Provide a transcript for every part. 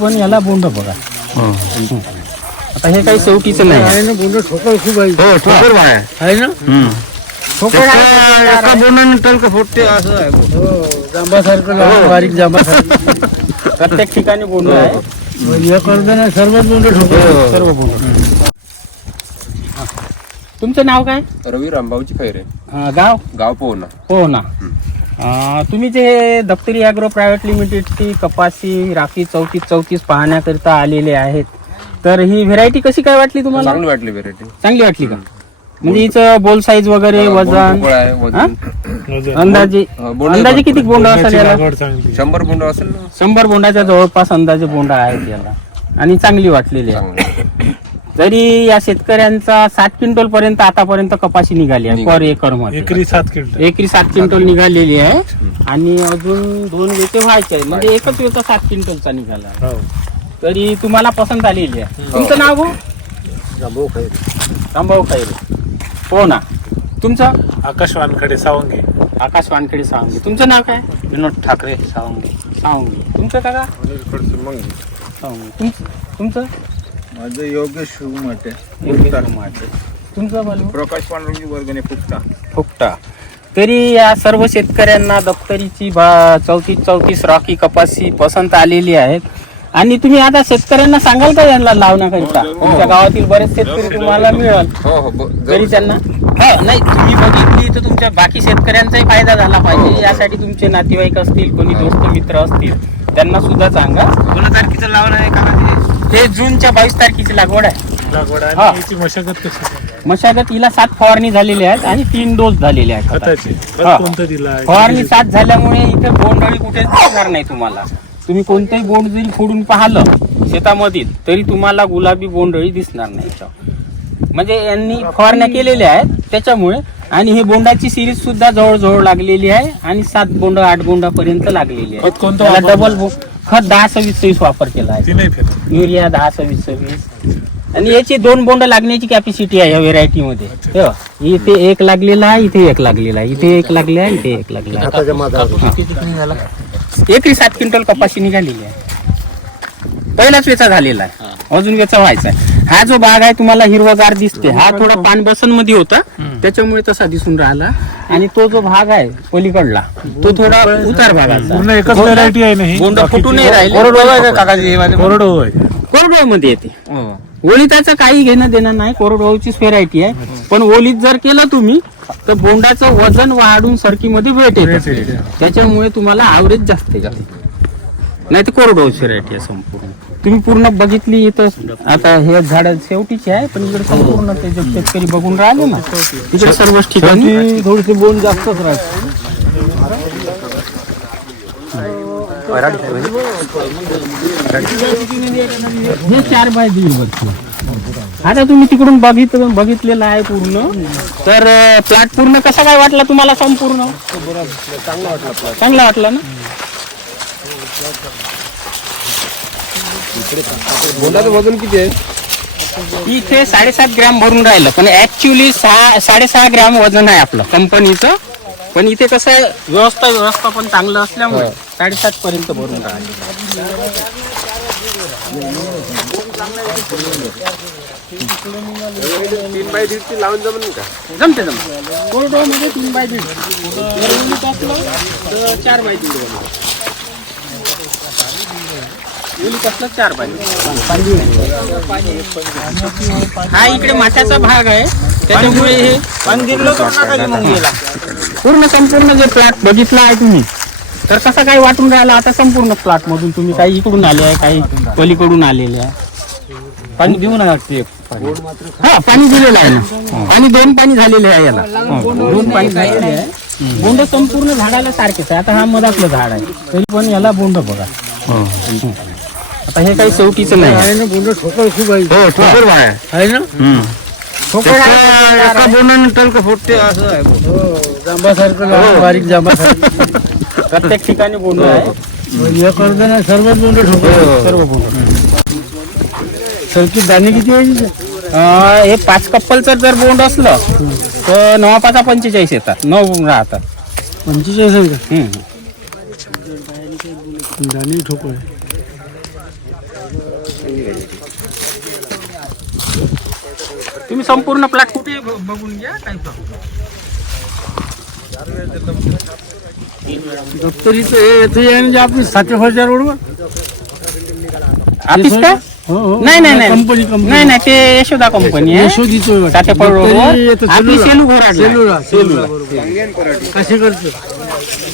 पण याला बोंड बघा. आता हे काही शेवटीचं नाही. आहे. आहे ना बोंड ठोकर खूप आहे. हो ठोकर बाय. आहे ना? ठोकर आहे, एका बोनानं टलक फुटते असं आहे. हो जांबासारखं लहान बारीक जांबासारखं. प्रत्येक ठिकाणी बोंड आहे. हे सर्वच बोंड ठोकर सर्व बोंड. तुमचं नाव काय? रवी रामभाऊची खैरे. अं, गाव? गाव पोहना. हो ना अं, तुम्ही जे दप्तरी ॲग्रो प्रायव्हेट लिमिटेडची कपाशी राखी चौतीस चौतीस पाहण्याकरिता आलेले आहेत तर ही व्हेरायटी कशी काय वाटली तुम्हाला? चांगली वाटली व्हेरायटी चांगली वाटली का? म्हणजे हिचं बोल साईज वगैरे वजन अंदाजे बोंड अंदाजे किती बोंड असेल याला? शंभर बोंड असेल ना? शंभर बोंडाच्या जवळपास अंदाजे बोंड आहेत याला. आणि चांगली वाटलेली आहे. चांगलं. तरी या शेतकऱ्यांचा सात क्विंटल पर्यंत आतापर्यंत कपाशी निघाली आहे पर एकरमध्ये. एकरी सात क्विंटल. एकरी सात क्विंटल निघालेली आहे. आणि अजून दोन वेचे व्हायचे आहे म्हणजे एकच वेचा सात क्विंटलचा निघाला आहे. हो. तरी तुम्हाला पसंत आलेली आहे. तुमचं नाव हो रामभाऊ खैरे. हो ना. तुमचं? आकाश वानखडे सावंगी. आकाश वानखेडे सावंगी. तुमचं नाव काय? विनोद ठाकरे सावंगी. सावंगी. तुमचं काका? सावंगी. तुमचं तुमचं? माझं योगेश माटे तुमचं बोलू? प्रकाश पांडुरंगी वर्गणे फुकटा. फुकटा. तरी या सर्व शेतकऱ्यांना दप्तरीची बा चौतीस चौतीस रॉकी कपाशी पसंत आलेली आहेत. आणि तुम्ही आता शेतकऱ्यांना सांगाल का यांना लावण्याकरिता? तुमच्या गावातील बरेच शेतकरी तुम्हाला मिळेल. हो हो तरी त्यांना हो नाही तुम्ही बघितली तर तुमच्या बाकी शेतकऱ्यांचाही फायदा झाला पाहिजे. यासाठी तुमचे नातेवाईक असतील कोणी दोस्त मित्र असतील त्यांना सुद्धा सांगा. कोणा तारखेचं लावणं आहे का? हे जूनच्या बावीस तारखेची लागवड आहे लागवड हा. आणि याची मशागत कशी आहे? मशागत हिला सात फवारणी झालेली आहेत आणि तीन डोस झालेले आहेत खताचे हा. कोणतं दिलं आहे? फवारणी सात झाल्यामुळे इथे बोंडअळी कुठेच दिसणार नाही तुम्हाला तुम्ही कोणतंही बोंड जरी फोडून पाहिलं शेतामधील तरी तुम्हाला गुलाबी बोंडअळी दिसणार नाही. म्हणजे यांनी फवारण्या केलेल्या आहेत त्याच्यामुळे आणि ही बोंडाची सिरीज सुद्धा जवळजवळ लागलेली आहे आणि सात बोंड आठ बोंडापर्यंत लागलेली आहे खत कोणतं त्याला वापरलं? डबल खत दहा सव्वीस सव्वीस वापर केला आहे. ती नाही फिरत. युरिया दहा सव्वीस सव्वीस. आणि याची दोन बोंड लागण्याची कॅपॅसिटी आहे या व्हेरायटी मध्ये. तेव्हा इथे एक लागलेला आहे इथे एक लागलेला आहे इथे एक लागले आहे इथे एक लागलेला आहे. हा. एकरी सात क्विंटल कपाशी निघालेली आहे. पहिलाच वेचा झालेला आहे. अजून वेचा व्हायचा आहे. हा जो बाग आहे तुम्हाला हिरवगार दिसते हा थोडा पानबसनमध्ये होता. त्याच्यामुळे तसा दिसून राहिला. आणि तो जो भाग आहे पलीकडला तो थोडा उतार भागाचा पूर्ण एकच व्हरायटी आहे ही? नाही राहिले. काकाजी? हे कोरडवाहू आहे कोरडवाहू मध्ये येते. ओलिताचं काही घेणं देणं नाही. कोरडवाहूचीच व्हेरायटी आहे. पण ओलीत जर केलं तुम्ही तर बोंडाचं वजन वाढून सरकीमध्ये वेट Weight येते येते. त्याच्यामुळे तुम्हाला आवरेज जास्त येते. नाही तर कोरडवाहूची व्हेरायटी आहे संपूर्ण. तुम्ही पूर्ण बघितली इथं. आता हे झाड शेवटीची आहे पण इकडे संपूर्ण ते जे शेतकरी बघून राहिले ना तिकडे सर्वच ठिकाणी थोडीशी बोंड जास्तच राहते हे चार बाय दीड वरती. आता तुम्ही तिकडून बघित बघितलेलं आहे पूर्ण. तर प्लॉट पूर्ण कसा काय वाटला तुम्हाला संपूर्ण? चांगला वाटला ना? बोंडाचं वजन किती आहे? इथे साडेसात ग्रॅम भरून राहिलं पण ऍक्च्युली सहा साडेसहा ग्रॅम वजन आहे आपलं कंपनीचं पण इथे कसं आहे व्यवस्था व्यवस्था पण चांगलं असल्यामुळे साडेसात पर्यंत भरून राहिलं. तीन बाय दीडची लावून जमन का? जमते जमते. कोरडो तीन बाय दीड. तर चार बाय दीड. चार. हा इकडे माथ्याचा भाग आहे. त्याच्यामुळे हे पूर्ण संपूर्ण जे प्लॉट बघितला आहे तुम्ही तर कसं काही वाटून राहिला आता संपूर्ण प्लॉट मधून तुम्ही काही इकडून आले आहे काही पलीकडून आलेले आहे. पाणी देऊन लागते हा पाणी दिलेलं आहे ना. आणि दोन पाणी झालेले आहे याला. दोन पाणी झालेले आहे. बोंड संपूर्ण झाडाला सारखेच आहे. आता हा मधातलं झाड आहे. तरी पण याला बोंड बघा. आता हे काही शेवटीचं नाही. आहे. आहे ना बोंड ठोकर खूप आहे. हो ठोकर बाय. आहे ना? एका बोनानं टलक फुटते असं आहे. हो जांबासारखं लहान बारीक जांबासारखं. प्रत्येक ठिकाणी बोंड आहे. हे ना सर्वच बोंड ठोकर सर्व बोंड. सरकी दाणे किती आहे तिथे? अं, हे पाच कप्पलचं जर बोंड असलं तर नवा पाचा पंचेचाळीस येतात. नऊ बोंड राहतात. पंचेचाळीस आहे का? हम्म. दाणे ठोकर आहे. तुम्ही संपूर्ण प्लॉट कुठे ब- बघून घ्या काही दप्तरीचं हे येथे आहे ना जे आपली सातेफळच्या रोडवर? ऑफिस का हो नाही नाही नाही. कंपनी कंपनी नाही नाही ते यशोदा कंपनी आहे. यशोदीचं आपली. सेलू घोराडला. सेलूला सेलूला.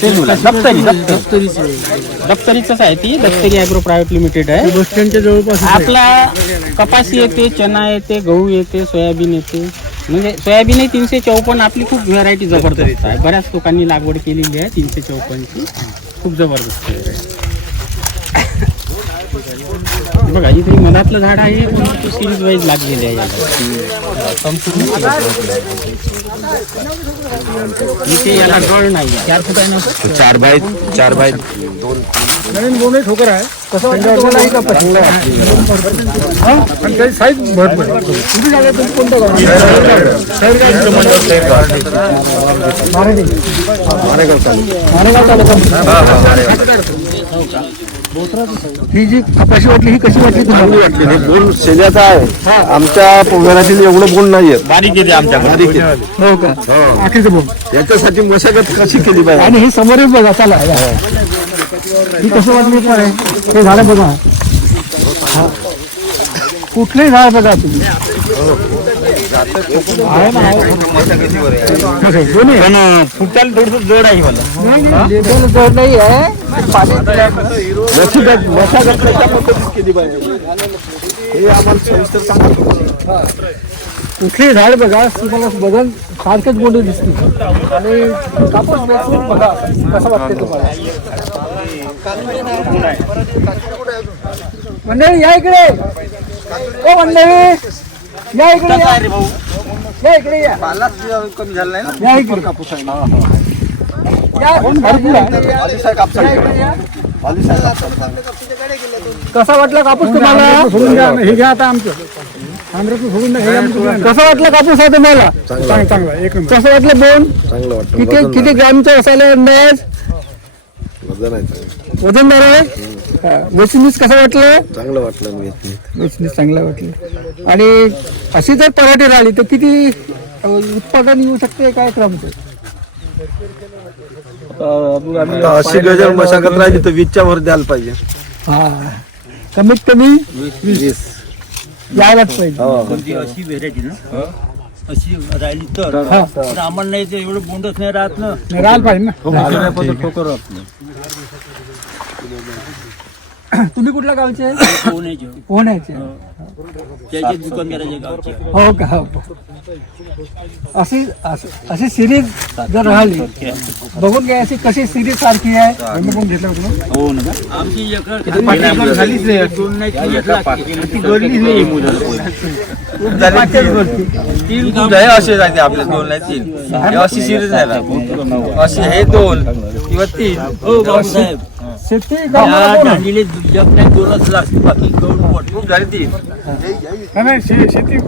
सेलूला. दप्तरी दप्तर. दप्तरीचं. आहे. दप्तरीचंच आहे ती. दप्तरी अॅग्रो प्रायव्हेट लिमिटेड आहे. बस स्टँडच्या जवळपास आहे. आपला कपासी येते चना येते गहू येते सोयाबीन येते. म्हणजे सोयाबीन ही तीनशे चौपन्न. आपली खूप व्हरायटी जबरदस्त आहे. बऱ्याच लोकांनी लागवड केलेली आहे तीनशे चौपन्नची. खूप जबरदस्त आहे. बघा इथे मधातलं झाड आहे पण सिरीज वाईज लागलेले आहे याला. संपूर्ण series wise लागलेलं आहे. इथे याला गळ नाही चार फूट आहे ना चार बाय चार बाय नवीन बोंडे ठोकर आहे कसं वाटलं नाही का पण? हा? आणि काही साईज भरपूर आहे. किती जागा आहे? तुम्ही कोणतं गाव? शहर काय? मारेगाव. मारेगाव तालुका. ही जी कपाशी वाटली ही कशी वाटली तुम्हाला? वाटली. हे बोल शेजाचा आहे. आमच्या पोगरातील एवढं बोल नाहीये बारीक येते आमच्या बारीक आहे. हो का? आखीचं बोल. याच्यासाठी मशागत कशी केली पाहिजे आणि ही समोरच बघा चला. या. ही कसं वाटली हे झाड बघा. हा. कुठलंही झाड बघा तुम्ही. पण फुटायला थोडस जोड आहे मला दोन जोड नाही आहे पाणी कुठलेही झाड बघा तुम्हाला बदल सारखेच गोंडे दिसतील आणि कापूस बघा कसं वाटते तुम्हाला? म्हणजे या इकडे. ओ मंडळी! या इकडे या. या इकडे या. कमी झाला नाही या इकडे. कापूस आहे. या भरपूर आहे. या इकडे या. कसा वाटला कापूस तुम्हाला? हे घ्या आता आमचं. कसं वाटलं कापूस आहे तुम्हाला? चांगला एक कसं वाटलं बोन? चांगलं वाटतं किती वजन किती ग्रॅमचं असायला अंदाज? वजन आहे चांगलं. वजनदार आहे? वेचणीस कसं वाटलं? चांगलं वाटलं मी वेचणीस चांगलं वाटलं. आणि अशी जर पराठी राहिली तर किती उत्पादन येऊ शकते काय क्रमचं अशी गजर मशागत राहिली तर वीसच्या वर द्यायला पाहिजे. हा. कमीत कमी वीस. यायलाच पाहिजे. हो. अशी व्हेरायटी ना? अशी राहिली तर. हा. आम्हाला नाही ते एवढं बोंडच नाही राहत ना. राहायला पाहिजे ना. ठोकर आपलं तुम्ही कुठल्या गावचे? त्याचे दुकानदाराच्या गावचे. हो का? हो. अशी अशी- अशी सिरीज जर राहिली बघून घ्या अशी कशी सिरीज सारखी आहे. बघून घेतलं होतं हो ना आमची एकर झालीच नाही दोन नाही तीन एक लागते. ती गडलीच नाही. तीन. खूप आहे असे जाते दोन नाही तीन. हे अशी सिरीज नाही राहत. अशी हे दोन किंवा तीन. हो बाबासाहेब शेती कामाला कोण? नाही दोनच लागते बाकी गौड खूप झाली तीन नाही, नाही, शे- शेती